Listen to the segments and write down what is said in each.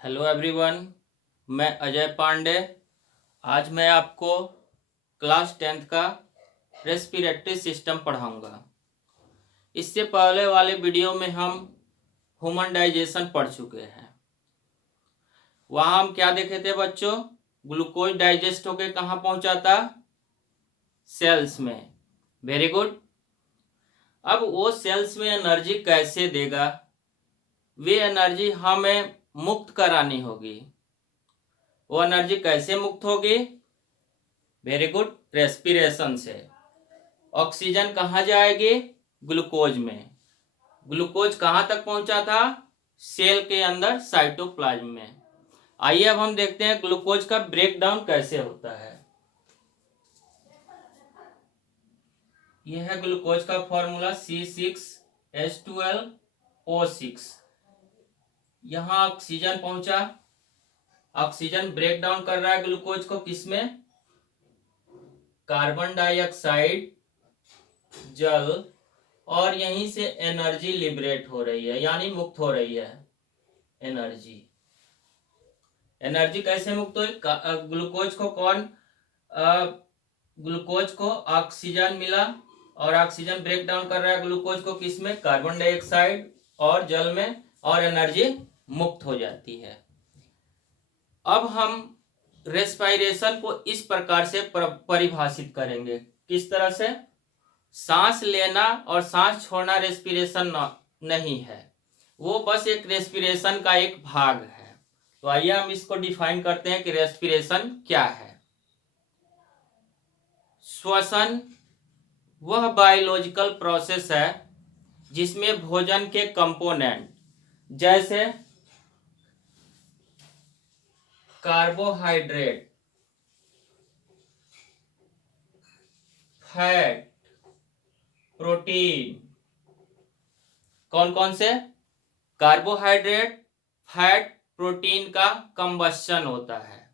Hello everyone, मैं अजय पांडे। आज मैं आपको क्लास 10th का रेस्पिरेटरी सिस्टम पढ़ाऊंगा। इससे पहले वाले वीडियो में हम ह्यूमन डाइजेशन पढ़ चुके हैं। वहाँ हम क्या देखे थे बच्चों? ग्लूकोज डाइजेस्ट होके कहाँ पहुँचा था? सेल्स में। Very good. अब वो सेल्स में एनर्जी कैसे देगा? वे एनर्जी हमें मुक्त करानी होगी। वो एनर्जी कैसे मुक्त होगी? वेरी गुड, रेस्पिरेशन से। ऑक्सीजन कहाँ जाएगी? ग्लूकोज में। ग्लूकोज कहाँ तक पहुंचा था? सेल के अंदर साइटोप्लाज्म में। आइए अब हम देखते हैं ग्लूकोज का ब्रेकडाउन कैसे होता है। यह है ग्लूकोज का फॉर्मूला C6H12O6। यहाँ ऑक्सीजन पहुंचा। ऑक्सीजन ब्रेक डाउन कर रहा है ग्लूकोज को किसमें? कार्बन डाइऑक्साइड, जल, और यहीं से एनर्जी लिबरेट हो रही है, यानी मुक्त हो रही है एनर्जी। एनर्जी कैसे मुक्त हुई? ग्लूकोज को ऑक्सीजन मिला और ऑक्सीजन ब्रेक डाउन कर रहा है ग्लूकोज को किसमें? कार्बन डाइऑक्साइड और जल में, और एनर्जी मुक्त हो जाती है। अब हम रेस्पिरेशन को इस प्रकार से परिभाषित करेंगे। किस तरह से? सांस लेना और सांस छोड़ना रेस्पिरेशन नहीं है, वो बस एक रेस्पिरेशन का एक भाग है। तो आइए हम इसको डिफाइन करते हैं कि रेस्पिरेशन क्या है। श्वसन वह बायोलॉजिकल प्रोसेस है जिसमें भोजन के कंपोनेंट जैसे कार्बोहाइड्रेट, फैट, प्रोटीन, कौन कौन से? कार्बोहाइड्रेट, फैट, प्रोटीन का कंबस्शन होता है,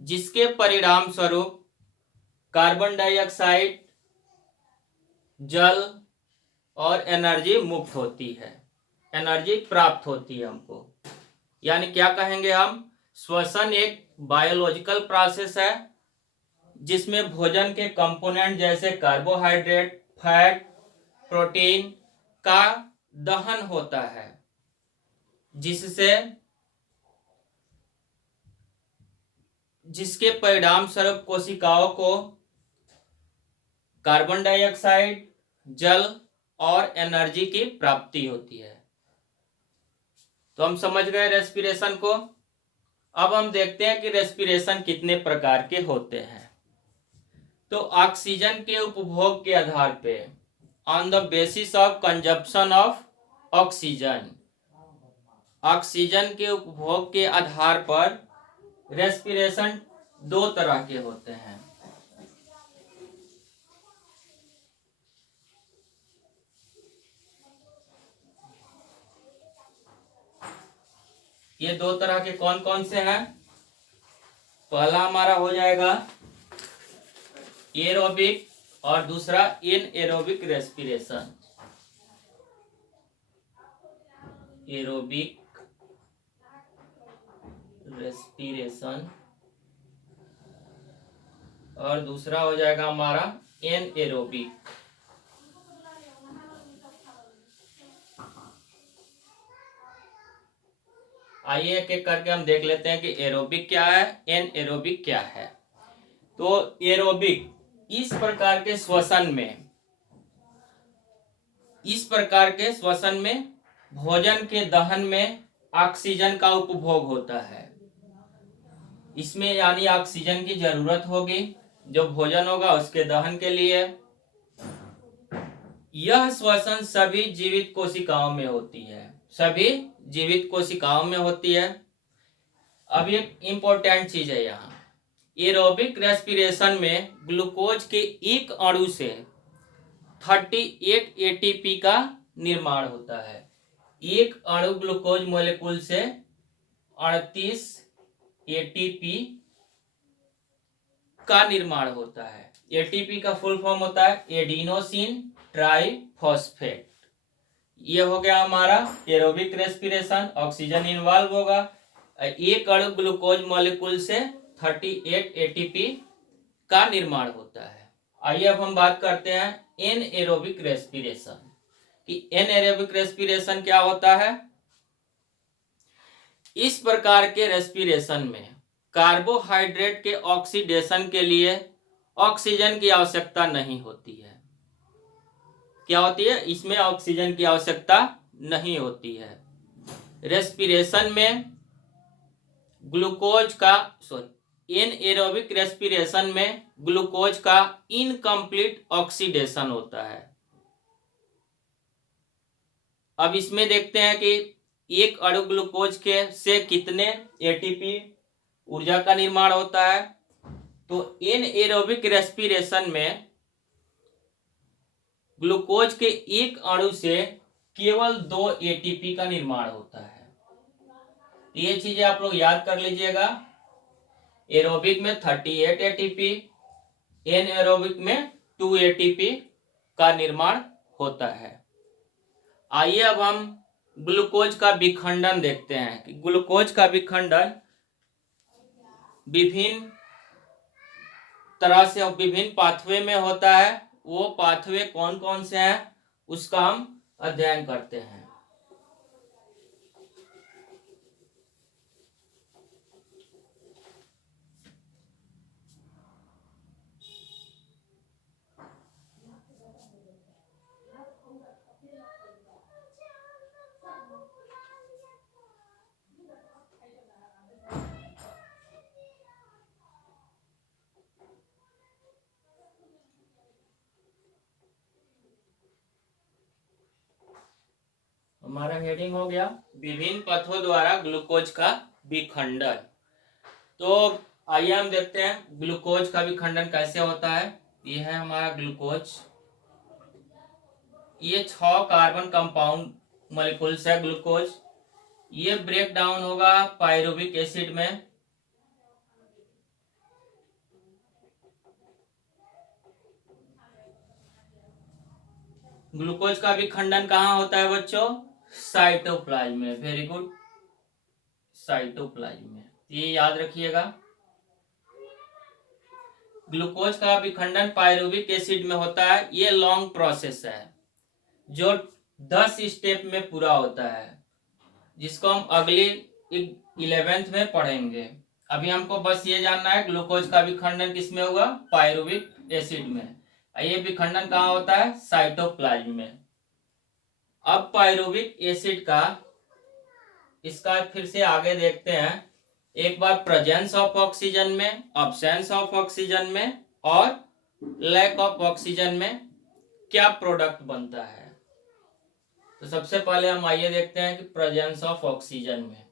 जिसके परिणाम स्वरूप कार्बन डाइऑक्साइड, जल और एनर्जी मुक्त होती है, एनर्जी प्राप्त होती है हमको। यानी क्या कहेंगे हम? श्वसन एक बायोलॉजिकल प्रोसेस है जिसमें भोजन के कंपोनेंट जैसे कार्बोहाइड्रेट, फैट, प्रोटीन का दहन होता है, जिसके परिणाम स्वरूप कोशिकाओं को कार्बन डाइऑक्साइड, जल और एनर्जी की प्राप्ति होती है। तो हम समझ गए रेस्पिरेशन को। अब हम देखते हैं कि रेस्पिरेशन कितने प्रकार के होते हैं। तो ऑक्सीजन के उपभोग के आधार पे, on the basis of consumption of oxygen, oxygen के उपभोग के आधार पर रेस्पिरेशन दो तरह के होते हैं। ये दो तरह के कौन कौन से हैं? पहला हमारा हो जाएगा एरोबिक और दूसरा एनएरोबिक रेस्पिरेशन। एरोबिक रेस्पिरेशन और दूसरा हो जाएगा हमारा एनएरोबिक। आइए एक एक करके हम देख लेते हैं कि एरोबिक क्या है, एनएरोबिक क्या है। तो एरोबिक इस प्रकार के श्वसन में भोजन के दहन में ऑक्सीजन का उपभोग होता है। इसमें यानी ऑक्सीजन की जरूरत होगी जो भोजन होगा उसके दहन के लिए। यह श्वसन सभी जीवित कोशिकाओं में होती है, सभी जीवित कोशिकाओं में होती है। अब एक इंपॉर्टेंट चीज है यहाँ, एरोबिक रेस्पिरेशन में ग्लूकोज के एक अणु से 38 एटीपी का निर्माण होता है। एक अणु ग्लूकोज मोलेकुल से 38 एटीपी का निर्माण होता है। एटीपी का फुल फॉर्म होता है एडिनोसिन ट्राइफॉस्फेट। ये हो गया हमारा एरोबिक रेस्पिरेशन, ऑक्सीजन इन्वॉल्व होगा। एक अणु ग्लूकोज मॉलिक्यूल से 38 एटीपी का निर्माण होता है। आइए अब हम बात करते हैं एनएरोबिक रेस्पिरेशन कि एनएरोबिक रेस्पिरेशन क्या होता है। इस प्रकार के रेस्पिरेशन में कार्बोहाइड्रेट के ऑक्सीडेशन के लिए ऑक्सीजन की आवश्यकता नहीं होती है। क्या होती है? इसमें ऑक्सीजन की आवश्यकता नहीं होती है। रेस्पिरेशन में ग्लूकोज का एनएरोबिक रेस्पिरेशन में ग्लूकोज का इनकम्प्लीट ऑक्सीडेशन होता है। अब इसमें देखते हैं कि एक अणु ग्लूकोज के से कितने एटीपी ऊर्जा का निर्माण होता है। तो एनएरोबिक रेस्पिरेशन में ग्लूकोज के एक अणु से केवल 2 एटीपी का निर्माण होता है। ये चीजें आप लोग याद कर लीजिएगा। एरोबिक में 38 एटीपी, एनएरोबिक में 2 एटीपी का निर्माण होता है। आइए अब हम ग्लूकोज का विखंडन देखते हैं कि ग्लूकोज का विखंडन विभिन्न तरह से और विभिन्न पाथवे में होता है। वो पाथवे कौन कौन से हैं उसका हम अध्ययन करते हैं। हमारा हेडिंग हो गया विभिन्न पथों द्वारा ग्लूकोज का विखंडन। तो आइए हम देखते हैं ग्लूकोज का विखंडन कैसे होता है। ये है हमारा ग्लूकोज। ये 6 कार्बन कंपाउंड मॉलिक्यूल्स है ग्लूकोज। ये ब्रेक डाउन होगा पायरुविक एसिड में। ग्लूकोज का विखंडन कहाँ होता है बच्चों? साइटोप्लाज्म में। वेरी गुड, साइटोप्लाज्म में। ये याद रखिएगा। ग्लूकोज का विखंडन पायरुविक एसिड में होता है। ये लॉन्ग प्रोसेस है जो 10 स्टेप में पूरा होता है, जिसको हम अगली 11th में पढ़ेंगे। अभी हमको बस ये जानना है ग्लूकोज का विखंडन किस में होगा? पायरुविक एसिड में। ये विखंडन कहाँ होता है? साइटोप्लाज्म में। अब पायरुविक एसिड का इसका फिर से आगे देखते हैं। एक बार प्रेजेंस ऑफ ऑक्सीजन में, अब्सेंस ऑफ ऑक्सीजन में और लैक ऑफ ऑक्सीजन में क्या प्रोडक्ट बनता है। तो सबसे पहले हम आइए देखते हैं कि प्रेजेंस ऑफ ऑक्सीजन में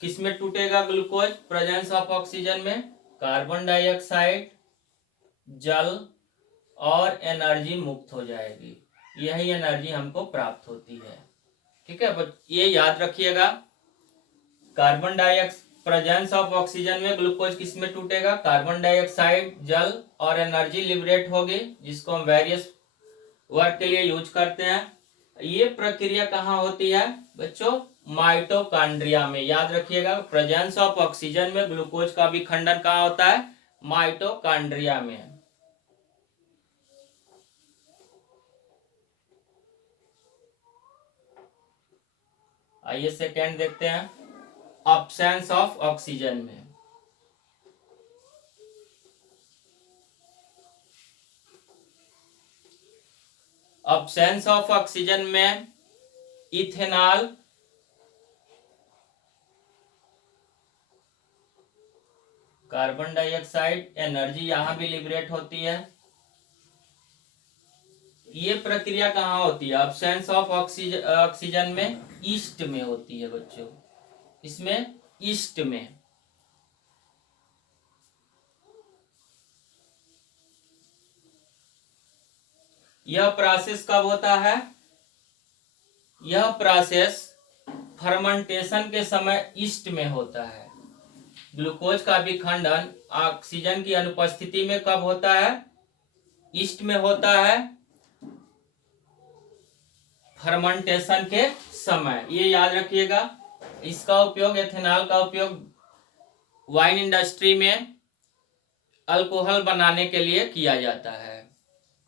किसमें टूटेगा ग्लूकोज? प्रेजेंस ऑफ ऑक्सीजन में कार्बन डाइऑक्साइड, जल और एनर्जी मुक्त हो जाएगी। यही एनर्जी हमको प्राप्त होती है। ठीक है, ये याद रखिएगा। Carbon dioxide presence of oxygen में ग्लूकोज किसमें टूटेगा? कार्बन डाइऑक्साइड, जल और एनर्जी लिबरेट होगी, जिसको हम वेरियस वर्क के लिए यूज करते हैं। ये प्रक्रिया कहाँ होती है बच्चों? माइटोकॉन्ड्रिया में। याद रखिएगा, प्रेजेंस ऑफ ऑक्सीजन में ग्लूकोज का विखंडन कहाँ होता है? माइटोकॉन्ड्रिया में। आइए सेकेंड देखते हैं, अब्सेंस ऑफ ऑक्सीजन में। अब्सेंस ऑफ ऑक्सीजन में इथेनॉल, कार्बन डाइऑक्साइड, एनर्जी यहां भी लिबरेट होती है। ये प्रक्रिया कहाँ होती है? अब्सेंस ऑफ ऑक्सीजन में ईस्ट में होती है बच्चों। इसमें ईस्ट में। यह प्रोसेस कब होता है? यह प्रोसेस फर्मेंटेशन के समय ईस्ट में होता है। ग्लूकोज का विखंडन ऑक्सीजन की अनुपस्थिति में कब होता है? ईस्ट में होता है फर्मेंटेशन के समय, ये याद रखिएगा। इसका उपयोग, एथेनॉल का उपयोग वाइन इंडस्ट्री में अल्कोहल बनाने के लिए किया जाता है।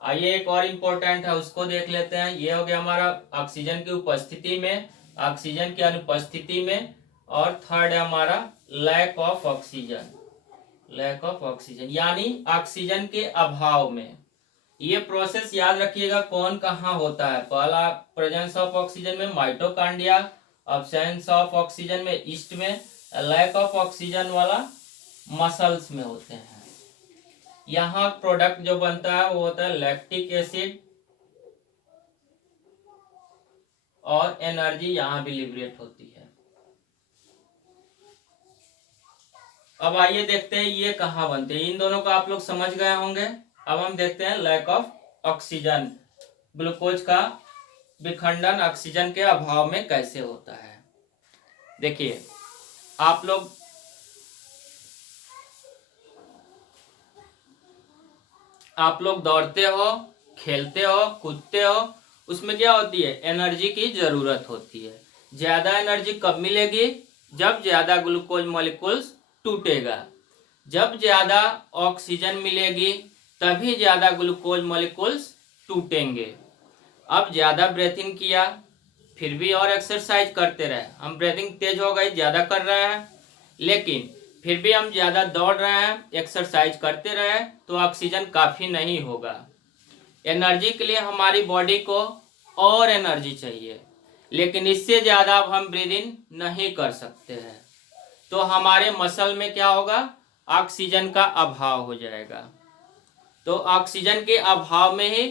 आइए एक और इम्पोर्टेंट है, उसको देख लेते हैं। ये हो गया हमारा ऑक्सीजन की उपस्थिति में, ऑक्सीजन की अनुपस्थिति में, और थर्ड है हमारा lack of oxygen, lack of oxygen यानी ऑक्सीजन के अभाव में। ये प्रोसेस याद रखिएगा कौन कहाँ होता है। पहला प्रेजेंस ऑफ ऑक्सीजन में माइटोकॉन्ड्रिया, अब्सेंस ऑफ ऑक्सीजन में ईस्ट में, लैक ऑफ ऑक्सीजन वाला मसल्स में होते हैं। यहाँ प्रोडक्ट जो बनता है वो होता है लैक्टिक एसिड, और एनर्जी यहाँ भी लिबरेट होती है। अब आइए देखते हैं ये कहाँ बनते हैं। इन दोनों को आप लोग समझ गए होंगे। अब हम देखते हैं लैक ऑफ ऑक्सीजन, ग्लूकोज का विखंडन ऑक्सीजन के अभाव में कैसे होता है। देखिए आप लोग दौड़ते हो, खेलते हो, कूदते हो, उसमें क्या होती है? एनर्जी की जरूरत होती है। ज्यादा एनर्जी कब मिलेगी? जब ज्यादा ग्लूकोज मॉलिक्यूल्स टूटेगा। जब ज्यादा ऑक्सीजन मिलेगी तभी ज्यादा ग्लूकोज मॉलिक्यूल्स टूटेंगे। अब ज्यादा ब्रीथिंग किया, फिर भी और एक्सरसाइज करते रहे, हम ब्रीथिंग तेज हो गई, ज्यादा कर रहे हैं, लेकिन फिर भी हम ज्यादा दौड़ रहे हैं, एक्सरसाइज करते रहे, तो ऑक्सीजन काफी नहीं होगा। एनर्जी के लिए हमारी बॉडी को और एनर्जी चाहिए, लेकिन इससे ज्यादा अब हम ब्रीदिंग नहीं कर सकते हैं, तो हमारे मसल में क्या होगा? ऑक्सीजन का अभाव हो जाएगा। तो ऑक्सीजन के अभाव में ही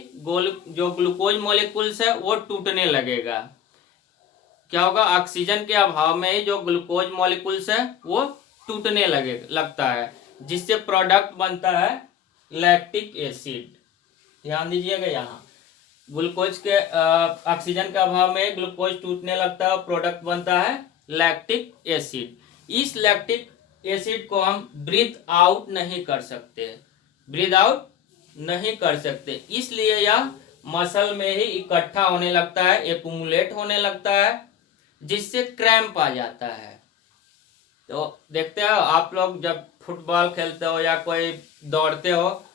जो ग्लूकोज मॉलिक्यूल्स है वो टूटने लगेगा। क्या होगा? ऑक्सीजन के अभाव में ही जो ग्लूकोज मॉलिक्यूल्स है वो टूटने लगता है, जिससे प्रोडक्ट बनता है लैक्टिक एसिड। ध्यान दीजिएगा, यहाँ ग्लूकोज के ऑक्सीजन के अभाव में ग्लूकोज टूटने लगता है और प्रोडक्ट बनता है लैक्टिक एसिड। इस लैक्टिक एसिड को हम ब्रीथ आउट नहीं कर सकते, ब्रीथ आउट नहीं कर सकते, इसलिए यह मसल में ही इकट्ठा होने लगता है, एक्यूमुलेट होने लगता है, जिससे क्रैम्प आ जाता है। तो देखते हो आप लोग जब फुटबॉल खेलते हो या कोई दौड़ते हो,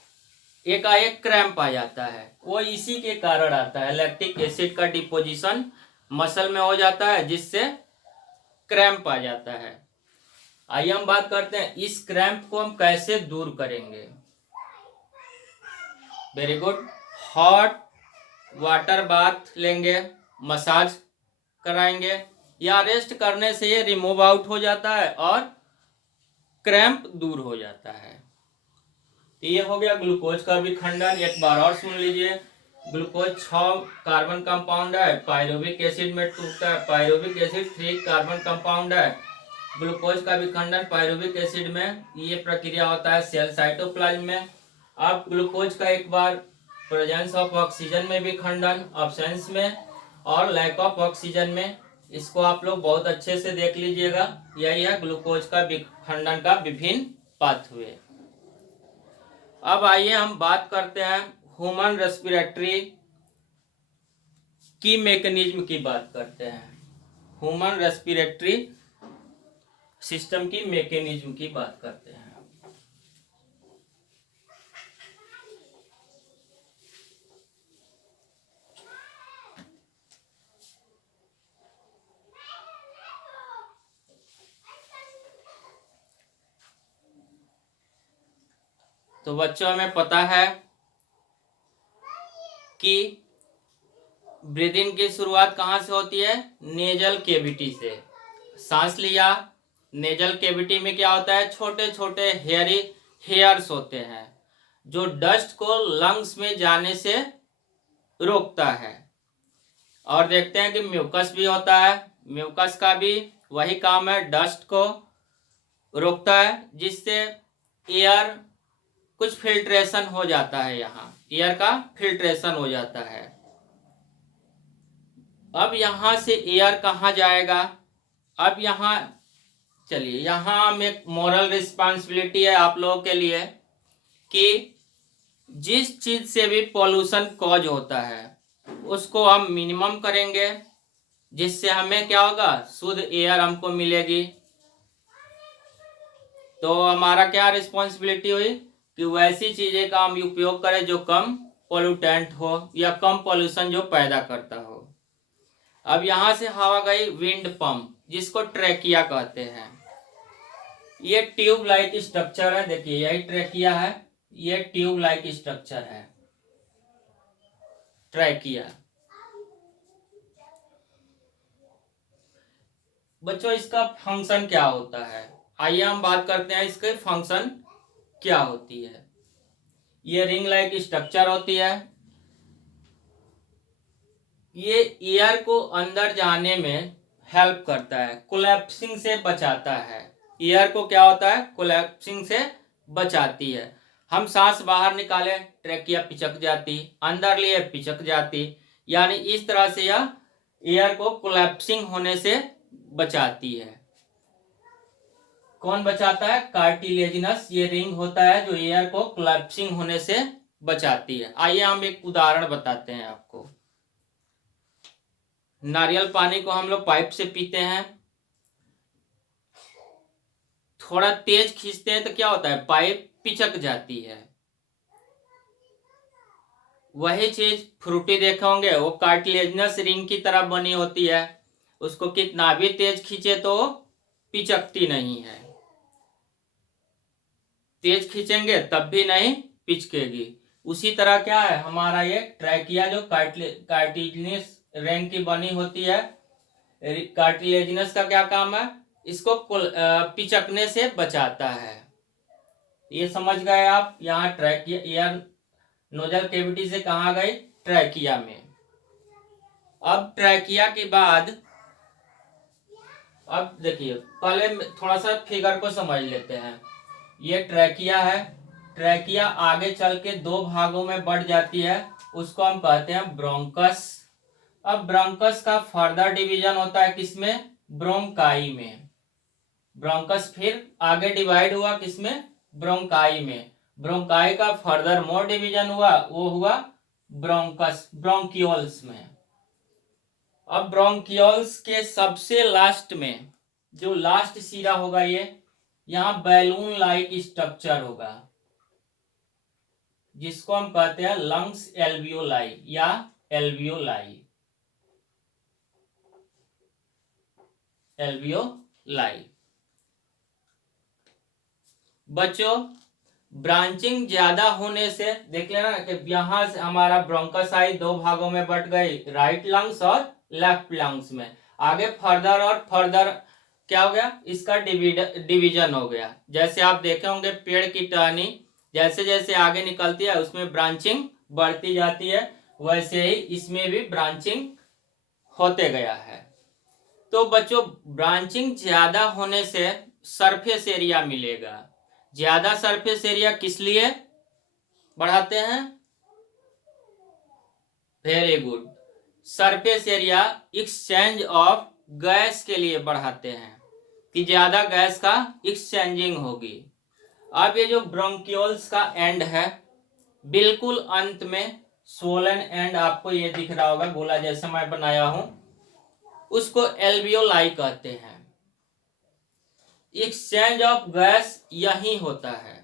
एकाएक क्रैम्प आ जाता है, वो इसी के कारण आता है। लैक्टिक एसिड का डिपोजिशन मसल में हो जाता है, जिससे क्रैम्प आ जाता है। आइए हम बात करते हैं इस क्रैम्प को हम कैसे दूर करेंगे। Very good. Hot water bath लेंगे, मसाज कराएंगे, या रेस्ट करने से ये रिमूव आउट हो जाता है और क्रैम्प दूर हो जाता है। तो ये हो गया ग्लूकोज का विखंडन। एक बार और सुन लीजिए। ग्लूकोज 6 कार्बन कंपाउंड है, पायरुविक एसिड में टूटता है। पायरुविक एसिड 3 कार्बन कंपाउंड है। ग्लूकोज का विखंडन पायरुविक एसिड में ये प्रक्रिया होता है सेल साइटोप्लाज्म में। अब ग्लूकोज का एक बार प्रेजेंस ऑफ ऑक्सीजन में विखंडन, अब्सेंस में, और लैक ऑफ ऑक्सीजन में। इसको आप लोग बहुत अच्छे से देख लीजिएगा। यही है ग्लूकोज का विखंडन का विभिन्न पाथवे। अब आइए हम बात करते हैं ह्यूमन रेस्पिरेटरी की मैकेनिज्म की बात करते हैं। ह्यूमन रेस्पिरेटरी सिस्टम की मैकेनिज्म की बात करते हैं। तो बच्चों हमें पता है कि ब्रीदिंग की शुरुआत कहाँ से होती है? नेजल कैविटी से। सांस लिया, नेजल कैविटी में क्या होता है? छोटे छोटे हेयर्स होते हैं, जो डस्ट को लंग्स में जाने से रोकता है। और देखते हैं कि म्यूकस भी होता है। म्यूकस का भी वही काम है, डस्ट को रोकता है, जिससे एयर कुछ फिल्ट्रेशन हो जाता है, यहाँ एयर का फिल्ट्रेशन हो जाता है। अब यहाँ से एयर कहाँ जाएगा? अब यहाँ चलिए यहाँ हम एक मोरल रिस्पॉन्सिबिलिटी है आप लोगों के लिए कि जिस चीज से भी पॉल्यूशन कॉज होता है उसको हम मिनिमम करेंगे, जिससे हमें क्या होगा, शुद्ध एयर हमको मिलेगी। तो हमारा क्या रिस्पॉन्सिबिलिटी हुई कि वैसी चीजें का हम उपयोग करें जो कम पोल्यूटेंट हो या कम पॉल्यूशन जो पैदा करता हो। अब यहां से हवा गई विंड पंप, जिसको ट्रैकिया कहते हैं। ये ट्यूब लाइक स्ट्रक्चर है, देखिए यही ट्रैकिया है, ये ट्यूब लाइक स्ट्रक्चर है ट्रैकिया। बच्चों इसका फंक्शन क्या होता है, आइए हम बात करते हैं इसके फंक्शन क्या होती है। ये रिंग लाइक स्ट्रक्चर होती है, ये एयर को अंदर जाने में हेल्प करता है, कोलैप्सिंग से बचाता है। एयर को क्या होता है, कोलैप्सिंग से बचाती है। हम सांस बाहर निकाले ट्रैकिया पिचक जाती, अंदर लिए पिचक जाती, यानी इस तरह से यह एयर को कोलैप्सिंग होने से बचाती है। कौन बचाता है, कार्टिलेजिनस ये रिंग होता है जो एयर को कोलैप्सिंग होने से बचाती है। आइए हम एक उदाहरण बताते हैं आपको। नारियल पानी को हम लोग पाइप से पीते हैं, थोड़ा तेज खींचते हैं तो क्या होता है, पाइप पिचक जाती है। वही चीज फ्रूटी देखे होंगे, वो कार्टिलेजिनस रिंग की तरह बनी होती है, उसको कितना भी तेज खींचे तो पिचकती नहीं है, तेज खींचेंगे तब भी नहीं पिचकेगी। उसी तरह क्या है हमारा ये ट्रैकिया जो कार्टिलेजिनस रिंग की बनी होती है, कार्टिलेजिनस का क्या काम है, इसको पिचकने से बचाता है। ये समझ गए आप। यहाँ ट्रैकिया एयर नोजल कैविटी से कहाँ गई, ट्रैकिया में। अब ट्रैकिया के बाद अब देखिए पहले थोड़ा सा फिगर को समझ लेते हैं। ये ट्रैकिया है, ट्रैकिया आगे चल के दो भागों में बढ़ जाती है, उसको हम कहते हैं ब्रोंकस। अब ब्रोंकस का फर्दर डिवीजन होता है किसमें, ब्रोंकाई में। ब्रोंकस फिर आगे डिवाइड हुआ किसमें, ब्रोंकाई में। ब्रोंकाई का फर्दर मोर डिवीजन हुआ, वो हुआ ब्रोंकस ब्रोंकियोल्स में। अब ब्रोंकियोल्स के सबसे लास्ट में जो लास्ट सिरा होगा, ये यहाँ बैलून लाइक स्ट्रक्चर होगा, जिसको हम कहते हैं लंग्स एल्वियोलाई या एल्वियोलाई, एल्वियोलाई। बच्चों ब्रांचिंग ज्यादा होने से देख लेना कि यहां से हमारा ब्रोंकस आई दो भागों में बट गई, राइट लंग्स और लेफ्ट लंग्स में। आगे फर्दर और फर्दर क्या हो गया, इसका डिवीजन हो गया। जैसे आप देखे होंगे पेड़ की टहनी जैसे जैसे आगे निकलती है उसमें ब्रांचिंग बढ़ती जाती है, वैसे ही इसमें भी ब्रांचिंग होते गया है। तो बच्चों ब्रांचिंग ज्यादा होने से सरफेस एरिया मिलेगा। ज्यादा सरफेस एरिया किस लिए बढ़ाते हैं, very good, surface area exchange of gas के लिए बढ़ाते हैं कि ज्यादा गैस का एक्सचेंजिंग होगी। अब ये जो ब्रोंकियोल्स का एंड है, बिल्कुल अंत में सोलन एंड आपको ये दिख रहा होगा गोला जैसे मैं बनाया हूं, उसको एल्वियोलाई कहते हैं। एक्सचेंज ऑफ गैस यही होता है।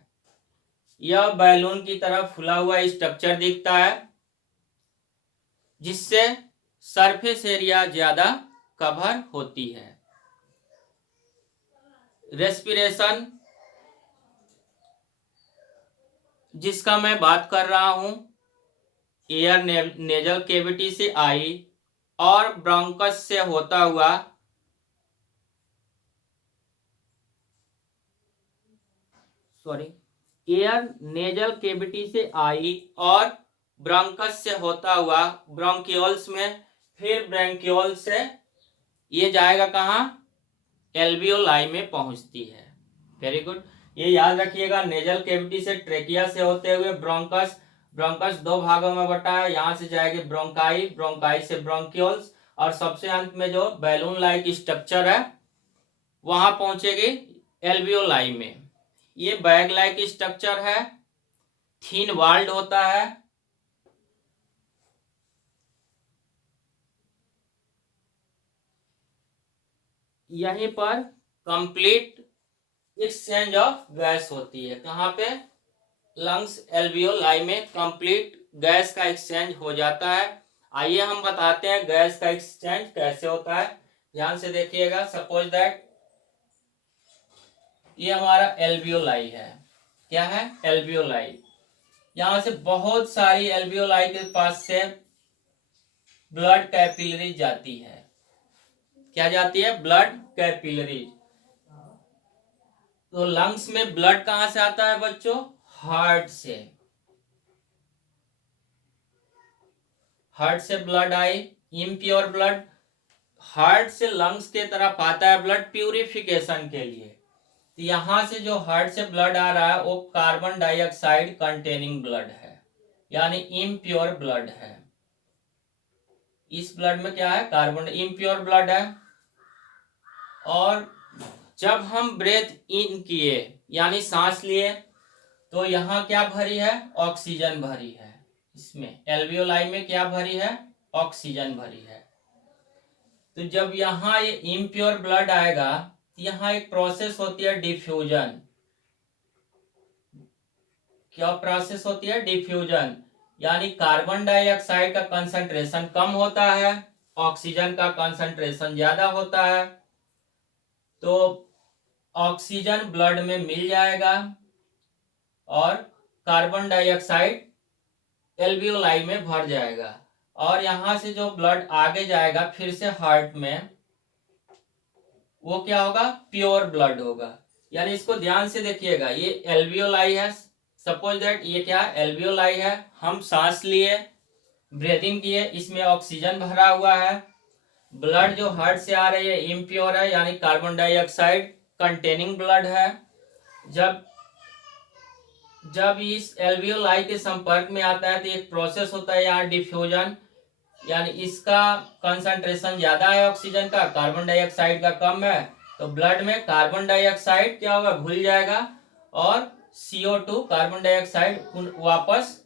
यह बैलून की तरह फुला हुआ स्ट्रक्चर दिखता है, जिससे सरफेस एरिया ज्यादा कवर होती है। रेस्पिरेशन जिसका मैं बात कर रहा हूं, एयर नेजल कैविटी से आई और ब्रोंकस से होता हुआ एयर नेजल कैविटी से आई और ब्रोंकस से होता हुआ ब्रोंकियोल्स में, फिर ब्रोंकियोल से ये जाएगा कहाँ, एल्वियोलाई में पहुंचती है। वेरी गुड, ये याद रखिएगा। नेजल कैविटी से ट्रेकिया से होते हुए ब्रोंकस, ब्रोंकस दो भागों में बटा है, यहां से जाएगी ब्रोंकाई, ब्रोंकाई से ब्रोंकियोल्स, और सबसे अंत में जो बैलून लाइक स्ट्रक्चर है वहां पहुंचेगी एल्वियोलाई में। ये बैग लाइक स्ट्रक्चर है, थिन वाल्ड होता है। यहीं पर कंप्लीट एक्सचेंज ऑफ गैस होती है। कहाँ पे? लंग्स एल्वियोलाई में कंप्लीट गैस का एक्सचेंज हो जाता है। आइए हम बताते हैं गैस का एक्सचेंज कैसे होता है। ध्यान से देखिएगा। सपोज दैट ये हमारा एल्वियोलाई है। क्या है? एल्वियोलाई। यहां से बहुत सारी एल्वियोलाई के पास से ब्लड कैपिलरी जाती है। क्या जाती है? Blood capillary. तो लंग्स में ब्लड कहां से आता है बच्चों? हार्ट से। हार्ट से blood I, impure blood heart से लंग्स के तरफ आता है ब्लड प्यूरिफिकेशन के लिए। तो यहां से जो हार्ट से ब्लड आ रहा है वो कार्बन डाइऑक्साइड कंटेनिंग ब्लड है, यानी इम्प्योर ब्लड है। इस ब्लड में क्या है? कार्बन इम्प्योर ब्लड है। और जब हम ब्रेथ इन किए यानी सांस लिए तो यहाँ क्या भरी है? ऑक्सीजन भरी है। इसमें एल्वियोलाई में क्या भरी है? ऑक्सीजन भरी है। तो जब यहाँ ये इम्प्योर ब्लड आएगा तो यहाँ एक प्रोसेस होती है डिफ्यूजन। क्या प्रोसेस होती है? डिफ्यूजन। यानी कार्बन डाइऑक्साइड का कंसंट्रेशन कम होता है, ऑक्सीजन का कंसंट्रेशन ज्यादा होता है। तो ऑक्सीजन ब्लड में मिल जाएगा और कार्बन डाइऑक्साइड एल्वियोलाई में भर जाएगा। और यहां से जो ब्लड आगे जाएगा फिर से हार्ट में, वो क्या होगा? प्योर ब्लड होगा। यानी इसको ध्यान से देखिएगा। ये एल्वियोलाई है। सपोज दैट ये क्या? एल्वियोलाई है। हम सांस लिए, ब्रीदिंग किए, इसमें ऑक्सीजन भरा हुआ है। ब्लड जो हार्ट से आ रही है इम्प्योर है, यानी कार्बन डाइऑक्साइड कंटेनिंग ब्लड है। जब जब इस एल्वियोलाई के संपर्क में आता है तो एक प्रोसेस होता है यहाँ डिफ्यूजन, यानी इसका कंसंट्रेशन ज्यादा है ऑक्सीजन का, कार्बन डाइऑक्साइड का कम है। तो ब्लड में कार्बन डाइऑक्साइड क्या होगा? घुल जाएगा और CO2 कार्बन डाइऑक्साइड वापस